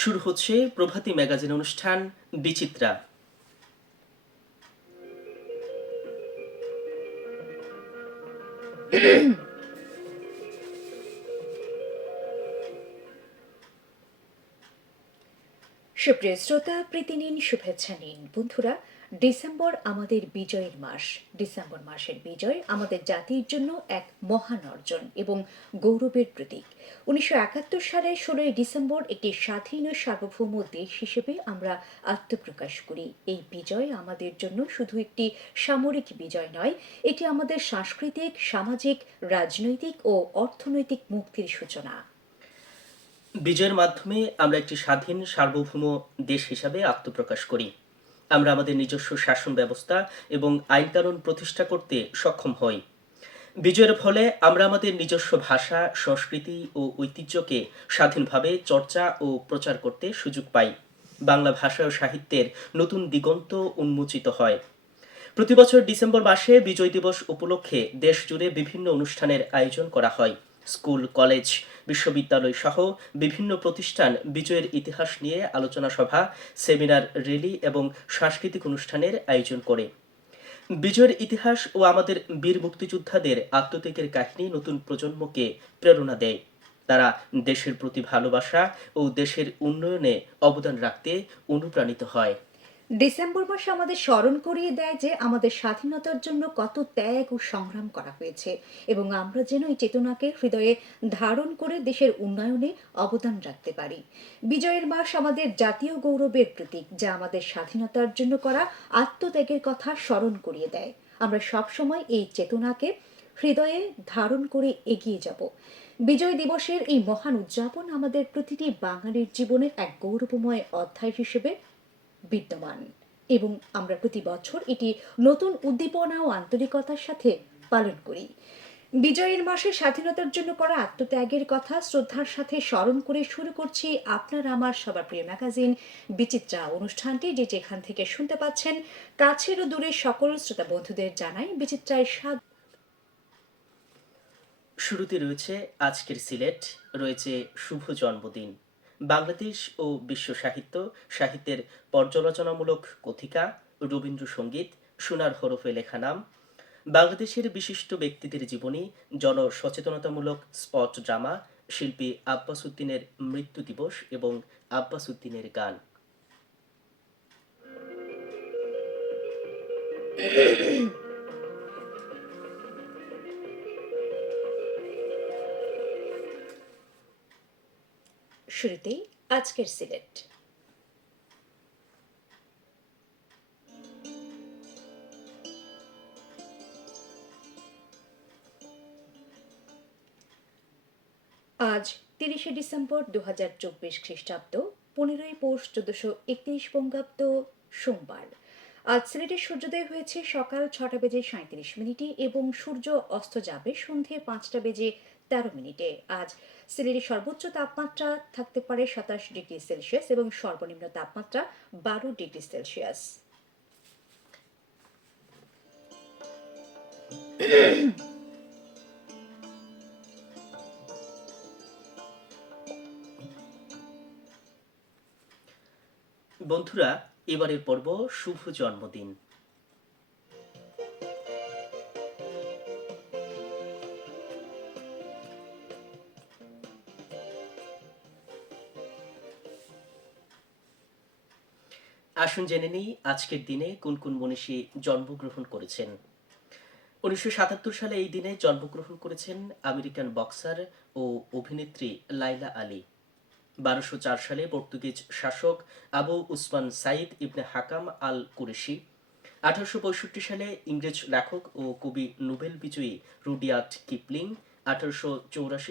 শুরু হচ্ছে প্রভাতী ম্যাগাজিন অনুষ্ঠান বিচিত্রা। সুপ্রিয় শ্রোতা প্রীতি নিন শুভেচ্ছা নিন। বন্ধুরা, ডিসেম্বর আমাদের বিজয়ের মাস। ডিসেম্বর মাসের বিজয় আমাদের জাতির জন্য এক মহান অর্জন এবং গৌরবের প্রতীক। উনিশশো একাত্তর সালের ষোলোই ডিসেম্বর একটি স্বাধীন ও সার্বভৌম দেশ হিসেবে আমরা আত্মপ্রকাশ করি। এই বিজয় আমাদের জন্য শুধু একটি সামরিক বিজয় নয়, এটি আমাদের সাংস্কৃতিক, সামাজিক, রাজনৈতিক ও অর্থনৈতিক মুক্তির সূচনা। বিজয়ের মাধ্যমে আমরা একটি স্বাধীন, সার্বভৌম দেশ হিসাবে আত্মপ্রকাশ করি। আমরা আমাদের নিজস্ব শাসন ব্যবস্থা এবং আইনকানুন প্রতিষ্ঠা করতে সক্ষম হই। বিজয়ের ফলে আমরা আমাদের নিজস্ব ভাষা, সংস্কৃতি ও ঐতিহ্যকে স্বাধীনভাবে চর্চা ও প্রচার করতে সুযোগ পাই। বাংলা ভাষা ও সাহিত্যের নতুন দিগন্ত উন্মোচিত হয়। প্রতি বছর ডিসেম্বর মাসে বিজয় দিবস উপলক্ষে দেশজুড়ে বিভিন্ন অনুষ্ঠানের আয়োজন করা হয়। স্কুল, কলেজ বিশ্ববিদ্যালয় সহ বিভিন্ন প্রতিষ্ঠান বিজয়ের ইতিহাস নিয়ে আলোচনা সভা, সেমিনার র্যালি এবং সাংস্কৃতিক অনুষ্ঠানের আয়োজন করে। বিজয়ের ইতিহাস ও আমাদের বীর মুক্তিযোদ্ধাদের আত্মত্যাগের কাহিনী নতুন প্রজন্মকে প্রেরণা দেয়। তারা দেশের প্রতি ভালোবাসা ও দেশের উন্নয়নে অবদান রাখতে অনুপ্রাণিত হয়। ডিসেম্বর মাসে আমাদের স্মরণ করিয়ে দেয় যে আমাদের স্বাধীনতার জন্য কত ত্যাগ ও সংগ্রাম করা হয়েছে এবং আমরা যেন এই চেতনাকে হৃদয়ে ধারণ করে দেশের উন্নয়নে অবদান রাখতে পারি। বিজয়ের মাস আমাদের জাতীয় গৌরবের প্রতীক, যা আমাদের স্বাধীনতার জন্য করা আত্মত্যাগের কথা স্মরণ করিয়ে দেয়। আমরা সবসময় এই চেতনাকে হৃদয়ে ধারণ করে এগিয়ে যাব। বিজয় দিবসের এই মহান উদযাপন আমাদের প্রতিটি বাঙালির জীবনের এক গৌরবময় অধ্যায় হিসেবে বিদ্যমান। এবং আমরা প্রতি বছর এটি নতুন উদ্দীপনা ও আন্তরিকতার সাথে পালন করি। বিজয়ের মাসে স্বাধীনতার জন্য করা আত্মত্যাগের কথা শ্রদ্ধার সাথে স্মরণ করে শুরু করছি আপনার আমার সবার প্রিয় ম্যাগাজিন, বিচিত্রা অনুষ্ঠানটি যে যেখান থেকে শুনতে পাচ্ছেন, কাছের ও দূরের সকল শ্রোতা বন্ধুদের জানাই বিচিত্রায় স্বাদ। শুরুতে রয়েছে আজকের সিলেট, রয়েছে শুভ জন্মদিন। বাংলাদেশ ও বিশ্ব সাহিত্য, সাহিত্যের পর্যালোচনামূলক কথিকা, রবীন্দ্রসঙ্গীত, সোনার হরফে লেখা নাম, বাংলাদেশের বিশিষ্ট ব্যক্তিদের জীবনী, জনসচেতনতামূলক স্পট ড্রামা, শিল্পী আব্বাস উদ্দিনের মৃত্যু দিবস এবং আব্বাস উদ্দিনের গান। শুরুতেই আজকের সিলেট। আজ তিরিশে ডিসেম্বর দু হাজার চব্বিশ খ্রিস্টাব্দ, পনেরোই পৌষ চোদ্দশো একত্রিশ বঙ্গাব্দ, সোমবার। আজ সিলেটের সূর্যোদয় হয়েছে সকাল ছটা বেজে সাঁত্রিশ মিনিটে এবং সূর্য অস্ত যাবে সন্ধে পাঁচটা বেজে তেরো মিনিটে। আজ সিলেটের সর্বোচ্চ তাপমাত্রা থাকতে পারে সাতাশ ডিগ্রি সেলসিয়াস এবং সর্বনিম্ন তাপমাত্রা বারো ডিগ্রি সেলসিয়াস। বন্ধুরা, এবারের পর্ব শুভ জন্মদিন। আসুন জেনে নিই আজকের দিনে কোন কোন মনীষী জন্মগ্রহণ করেছেন। উনিশশো সাতাত্তর সালে এই দিনে জন্মগ্রহণ করেছেন আমেরিকান বক্সার ও অভিনেত্রী লাইলা আলী। বারোশো সালে পর্তুগিজ শাসক আবু উসমান সাইদ ইবনে হাকাম আল কুরেশি আঠারোশো পঁয়ষট্টি সালে ইংরেজ লেখক ও কবি নোবেল বিজয়ী রুডিয়ার্ট কিপলিং। আঠারোশো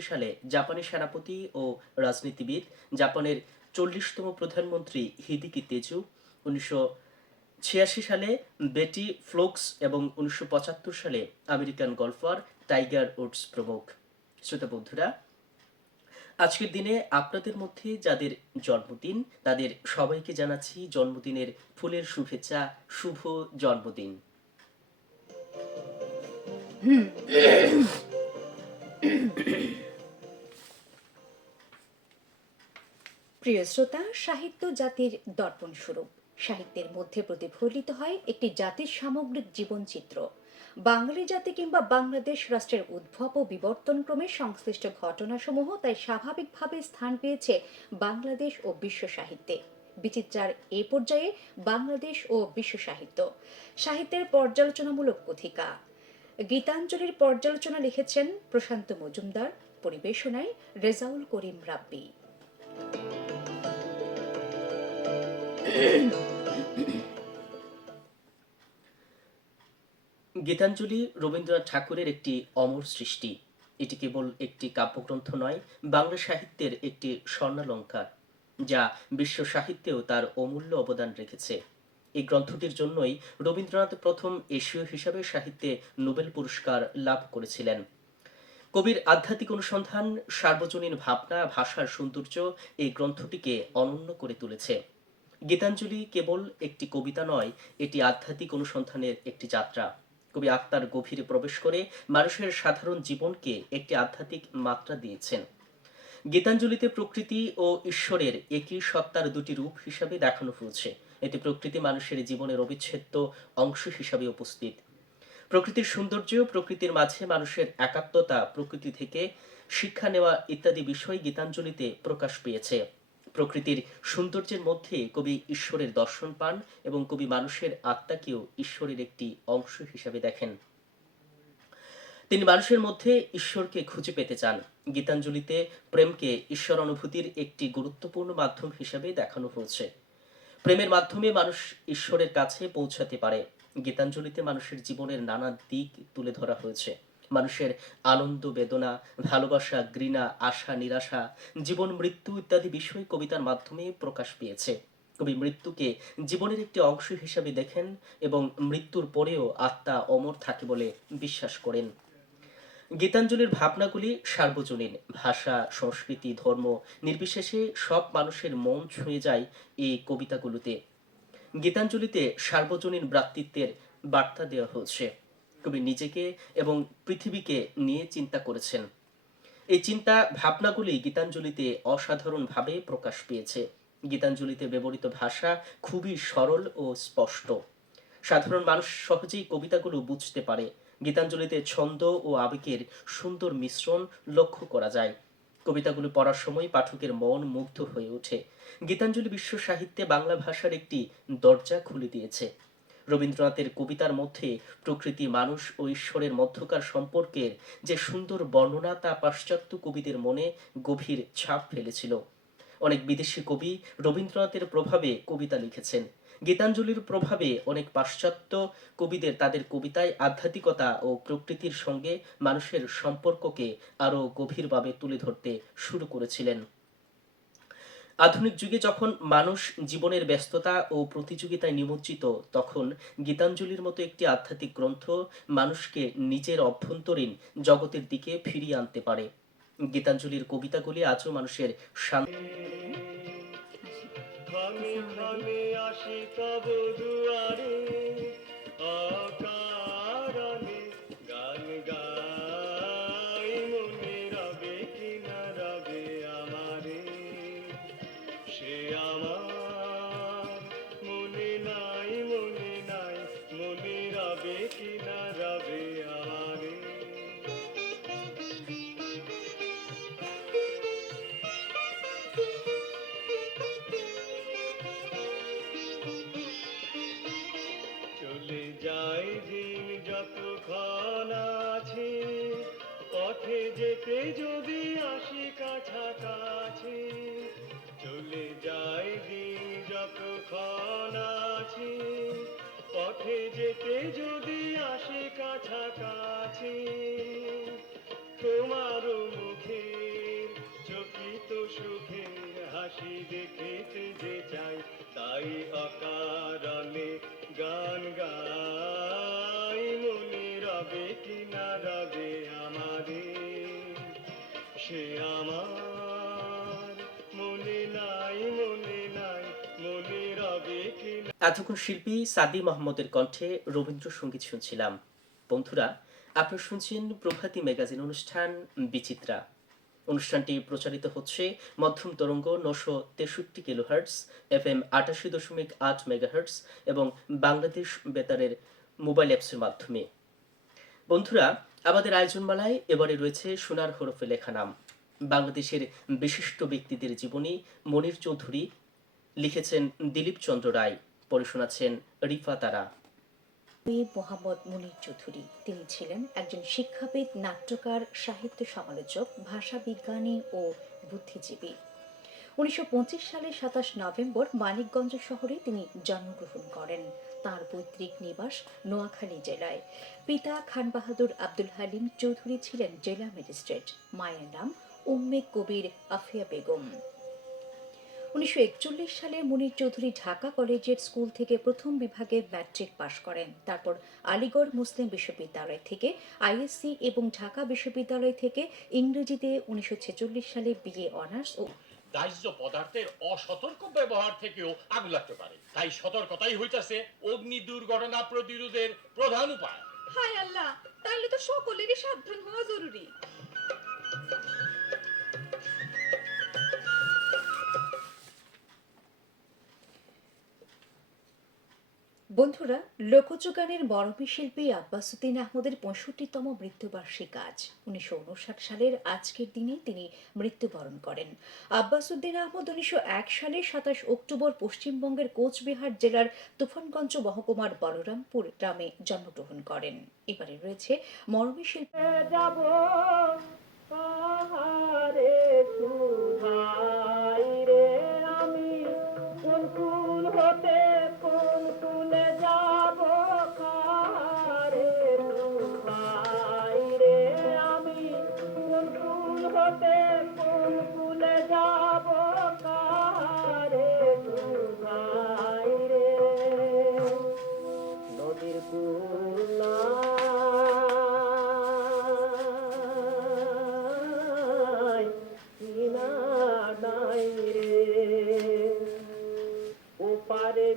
সালে জাপানি সেনাপতি ও রাজনীতিবিদ। জাপানের চল্লিশতম প্রধানমন্ত্রী হিদিকি তেজু। উনিশশো ছিয়াশি সালে বেটি ফ্লোক্স এবং উনিশশো পঁচাত্তর সালে আমেরিকান গল্ফার টাইগার উডস প্রমুখ। শ্রোতা বন্ধুরা, আজকের দিনে আপনাদের মধ্যে যাদের জন্মদিন, তাদের সবাইকে জানাচ্ছি জন্মদিনের ফুলের শুভেচ্ছা, শুভ জন্মদিন। প্রিয় শ্রোতা, সাহিত্য জাতির দর্পণ স্বরূপ। সাহিত্যের মধ্যে প্রতিফলিত হয় একটি জাতির সামগ্রিক জীবনচিত্র। বাঙালি জাতি কিংবা বাংলাদেশ রাষ্ট্রের উদ্ভব ও বিবর্তনক্রমে সংশ্লিষ্ট ঘটনাসমূহ তাই স্বাভাবিকভাবে স্থান পেয়েছে বাংলাদেশ ও বিশ্ব সাহিত্যে। বিচিত্রার এ পর্যায়ে বাংলাদেশ ও বিশ্ব সাহিত্য। সাহিত্যের পর্যালোচনামূলক কথিকা গীতাঞ্জলির পর্যালোচনা লিখেছেন প্রশান্ত মজুমদার, পরিবেশনায় রেজাউল করিম রাব্বি। গীতাঞ্জলি রবীন্দ্রনাথ ঠাকুরের একটি অমর সৃষ্টি। এটি কেবল একটি কাব্যগ্রন্থ নয়, বাংলা সাহিত্যের একটি স্বর্ণালঙ্কার, যা বিশ্ব সাহিত্যেও তার অমূল্য অবদান রেখেছে। এই গ্রন্থটির জন্যই রবীন্দ্রনাথ প্রথম এশীয় হিসাবে সাহিত্যে নোবেল পুরস্কার লাভ করেছিলেন। কবির আধ্যাত্মিক অনুসন্ধান, সার্বজনীন ভাবনা, ভাষার সৌন্দর্য এই গ্রন্থটিকে অনন্য করে তুলেছে। গীতাঞ্জলি কেবল একটি কবিতা নয়, এটি আধ্যাত্মিক অনুসন্ধানের একটি যাত্রা। কবি আত্মার গভীরে প্রবেশ করে মানুষের সাধারণ জীবনকে একটি আধ্যাত্মিক মাত্রা দিয়েছেন। গীতাঞ্জলিতে প্রকৃতি ও ঈশ্বরের একই সত্তার দুটি রূপ হিসাবে দেখানো হয়েছে। এতে প্রকৃতি মানুষের জীবনের অবিচ্ছেদ্য অংশ হিসাবে উপস্থিত। প্রকৃতির সৌন্দর্য, প্রকৃতির মাঝে মানুষের একাত্মতা, প্রকৃতি থেকে শিক্ষা নেওয়া ইত্যাদি বিষয় গীতাঞ্জলিতে প্রকাশ পেয়েছে। প্রকৃতির সৌন্দর্যের মধ্যে কবি ঈশ্বরের দর্শন পান এবং কবি মানুষের আত্মাকেও ঈশ্বরের একটি অংশ হিসাবে দেখেন। তিনি মানুষের মধ্যে ঈশ্বরকে খুঁজে পেতে চান। গীতাঞ্জলিতে প্রেমকে ঈশ্বর অনুভূতির একটি গুরুত্বপূর্ণ মাধ্যম হিসাবে দেখানো হয়েছে। প্রেমের মাধ্যমে মানুষ ঈশ্বরের কাছে পৌঁছাতে পারে। গীতাঞ্জলিতে মানুষের জীবনের নানা দিক তুলে ধরা হয়েছে। মানুষের আনন্দ, বেদনা, ভালোবাসা, ঘৃণা, আশা, নিরাশা, জীবন, মৃত্যু ইত্যাদি বিষয় কবিতার মাধ্যমে প্রকাশ পেয়েছে। কবি মৃত্যুকে জীবনের একটি অংশ হিসাবে দেখেন এবং মৃত্যুর পরেও আত্মা অমর থাকে বলে বিশ্বাস করেন। গীতাঞ্জলির ভাবনাগুলি সার্বজনীন। ভাষা, সংস্কৃতি, ধর্ম নির্বিশেষে সব মানুষের মন ছুঁয়ে যায় এই কবিতাগুলোতে। গীতাঞ্জলিতে সার্বজনীন ভ্রাতৃত্বের বার্তা দেওয়া হয়েছে। কবি নিজেকে এবং পৃথিবীকে নিয়ে চিন্তা করেছেন। এই চিন্তা ভাবনাগুলি গীতাঞ্জলিতে অসাধারণভাবে প্রকাশ পেয়েছে। গীতাঞ্জলিতে ব্যবহৃত ভাষা খুবই সরল ও স্পষ্ট। সাধারণ মানুষ সহজেই কবিতাগুলো বুঝতে পারে। গীতাঞ্জলিতে ছন্দ ও আবেগের সুন্দর মিশ্রণ লক্ষ্য করা যায়। কবিতাগুলো পড়ার সময় পাঠকের মন মুগ্ধ হয়ে ওঠে। গীতাঞ্জলি বিশ্ব সাহিত্যে বাংলা ভাষার একটি দরজা খুলে দিয়েছে। রবীন্দ্রনাথের কবিতার মধ্যে প্রকৃতি, মানুষ ও ঈশ্বরের মধ্যকার সম্পর্কের যে সুন্দর বর্ণনা তা পাশ্চাত্য কবিদের মনে গভীর ছাপ ফেলেছিল। অনেক বিদেশি কবি রবীন্দ্রনাথের প্রভাবে কবিতা লিখেছেন। গীতাঞ্জলির প্রভাবে অনেক পাশ্চাত্য কবিদের তাদের কবিতায় আধ্যাত্মিকতা ও প্রকৃতির সঙ্গে মানুষের সম্পর্ককে আরও গভীরভাবে তুলে ধরতে শুরু করেছিলেন। আধুনিক যুগে যখন মানুষ জীবনের ব্যস্ততা ও প্রতিযোগিতায় নিমজ্জিত, তখন গীতাঞ্জলির মতো একটি আধ্যাত্মিক গ্রন্থ মানুষকে নিজের অভ্যন্তরীণ জগতের দিকে ফিরিয়ে আনতে পারে। গীতাঞ্জলির কবিতাগুলি আজও মানুষের শান্তি আসি তব দুয়ারে সে আমার মনে নাই মনে নাই, মনে রবে কি না রবে আমারে চলে যায় দিন যতক্ষণ আছে, পথে যেতে যদি আসি কাছাকাছি কাছাকাছি তোমার মুখের চকিত সুখের হাসি দেখিতে যে চাই, তাই অকারণে গান গাই। মনে রবে কি না রবে আমারে, সে আমার মনে নাই মনে নাই, মনে রবে কি এতক্ষণ শিল্পী সাদি মোহাম্মদের কণ্ঠে রবীন্দ্রসঙ্গীত শুনছিলাম। বন্ধুরা, আপনারা শুনছেন প্রভাতী ম্যাগাজিন অনুষ্ঠান বিচিত্রা। অনুষ্ঠানটি প্রচারিত হচ্ছে মধ্যম তরঙ্গ নশো তেষট্টি কিলোহার্টস এফ এম আটাশি দশমিক আট মেগাহার্টস এবং বাংলাদেশ বেতারের মোবাইল অ্যাপসের মাধ্যমে। বন্ধুরা, আমাদের আয়োজনমালায় এবারে রয়েছে সোনার হরফে লেখা নাম। বাংলাদেশের বিশিষ্ট ব্যক্তিদের জীবনী মনির চৌধুরী লিখেছেন দিলীপ চন্দ্র রায়, পড়ে শোনাচ্ছেন রিফা তারা। মোহাম্মদ মুনির চৌধুরী। তিনি ছিলেন একজন শিক্ষাবিদ, নাট্যকার, সাহিত্য সমালোচক, ভাষা বিজ্ঞানী ও বুদ্ধিজীবী। উনিশশো সালের সাতাশ নভেম্বর মানিকগঞ্জ শহরে তিনি জন্মগ্রহণ করেন। তার পৈতৃক নিবাস নোয়াখালী জেলায়। পিতা খান বাহাদুর আব্দুল হালিম চৌধুরী ছিলেন জেলা ম্যাজিস্ট্রেট। মায়ের নাম উম্মে কবির আফিয়া বেগম। উনিশশো একচল্লিশ সালে মুনির চৌধুরী ঢাকা কলেজের স্কুল থেকে প্রথম বিভাগে ম্যাট্রিক পাশ করেন। তারপর আলিগড় মুসলিম বিশ্ববিদ্যালয় থেকে আইএসসি এবং ঢাকা বিশ্ববিদ্যালয় থেকে ইংরেজিতে উনিশশো ছেচল্লিশ সালে বিএ অনার্স ও দাহ্য পদার্থের অসতর্ক ব্যবহার থেকেও আগুন লাগতে পারে। তাই সতর্কতাই হইতাছে অগ্নি দুর্ঘটনা প্রতিরোধের প্রধান উপায়। হায় আল্লাহ তাহলে তো সকলেরই সাবধান হওয়া জরুরি। বন্ধুরা, লোকযোগানের মরমী শিল্পী আব্বাসুদ্দিন আহমদের পঁয়ষট্টিতম মৃত্যুবার্ষিক আজ। উনিশশো উনষাট সালের আজকের দিনে তিনি মৃত্যুবরণ করেন। আব্বাসুদ্দিন আহমদ উনিশশো এক সালের সাতাশ অক্টোবর পশ্চিমবঙ্গের কোচবিহার জেলার তুফানগঞ্জ মহকুমার বলরামপুর গ্রামে জন্মগ্রহণ করেন। এবারে রয়েছে মরমী শিল্পী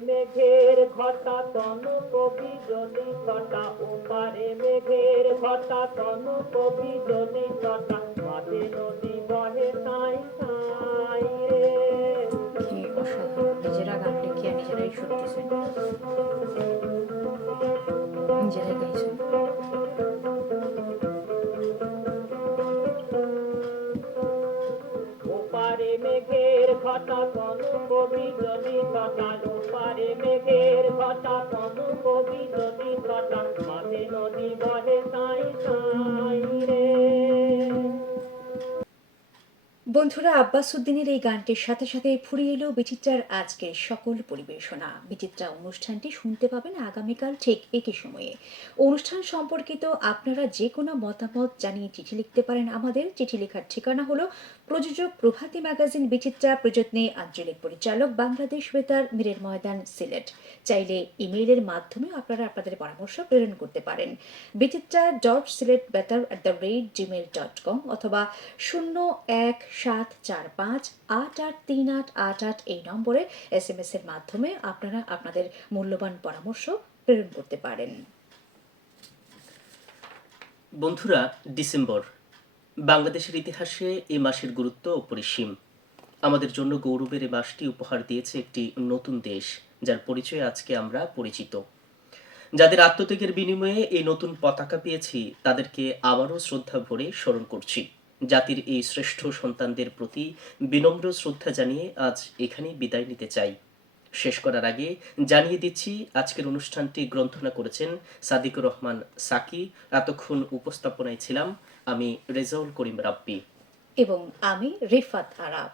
মেঘের ঘটা তন কবি যদি ঘটা ওপারে মেঘের ঘটা তন কবি জনি নিজেরাই গাইছেন ওপারে মেঘের কথা কোন কবি যদি কথা ওপারে মেঘের কথা কোন কবি যদি কথা মাঝে নদী বন্ধুরা আব্বাস উদ্দিনের এই গানটির সাথে সাথে ফুরিয়ে এলো বিচিত্রার আজকের সকল পরিবেশনা। বিচিত্রা অনুষ্ঠানটি শুনতে পাবেন আগামীকাল ঠিক একই সময়ে। অনুষ্ঠান সম্পর্কিত আপনারা যে কোনো মতামত জানিয়ে চিঠি লিখতে পারেন আমাদের। চিঠি লেখার ঠিকানা হলো প্রযোজক প্রভাতী ম্যাগাজিন বিচিত্রা, প্রযত্নে আঞ্চলিক পরিচালক বাংলাদেশ বেতার মীরের ময়দান, সিলেট। চাইলে ইমেইলের মাধ্যমে আপনারা আপনাদের পরামর্শ প্রেরণ করতে পারেন। Bichitra dot Sylhet betar at the rate Gmail dot com অথবা শূন্য এক সাত চার পাঁচ আট আট তিন আট আট আট এই নম্বরে এস এম এস এর মাধ্যমে আপনারা আপনাদের মূল্যবান পরামর্শ প্রেরণ করতে পারেন। বন্ধুরা, ডিসেম্বর বাংলাদেশের ইতিহাসে এই মাসের গুরুত্ব অপরিসীম। আমাদের জন্য গৌরবের এই মাসটি উপহার দিয়েছে একটি নতুন দেশ, যার পরিচয়ে আজকে আমরা পরিচিত। যাদের আত্মত্যাগের বিনিময়ে এই নতুন পতাকা পেয়েছি, তাদেরকে আবারও শ্রদ্ধা ভরে স্মরণ করছি। জাতির এই শ্রেষ্ঠ সন্তানদের প্রতি বিনম্র শ্রদ্ধা জানিয়ে আজ এখানে বিদায় নিতে চাই। শেষ করার আগে জানিয়ে দিচ্ছি, আজকের অনুষ্ঠানটি গ্রন্থনা করেছেন সাদিকুর রহমান সাকি। এতক্ষণ উপস্থাপনায় ছিলাম আমি রেজাউল করিম রাব্বি। এবং আমি রিফাত আরাব।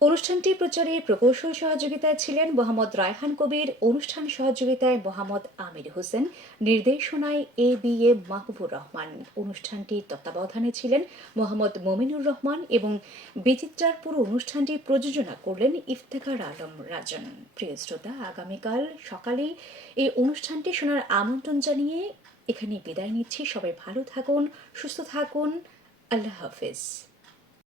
অনুষ্ঠানটি প্রচারে প্রকৌশল সহযোগিতায় ছিলেন মোহাম্মদ রায়হান কবির, অনুষ্ঠান সহযোগিতায় মোহাম্মদ আমির হোসেন, নির্দেশনায় A B A Mahbubur Rahman. অনুষ্ঠানটির তত্ত্বাবধানে ছিলেন মোহাম্মদ মমিনুর রহমান এবং বিচিত্রার পুরো অনুষ্ঠানটি প্রযোজনা করলেন ইফতেখার আলম রাজন। প্রিয় শ্রোতা, আগামীকাল সকালেই এই অনুষ্ঠানটি শোনার আমন্ত্রণ জানিয়ে এখানে বিদায় নিচ্ছি। সবাই ভালো থাকুন সুস্থ থাকুন। আল্লাহ হাফেজ।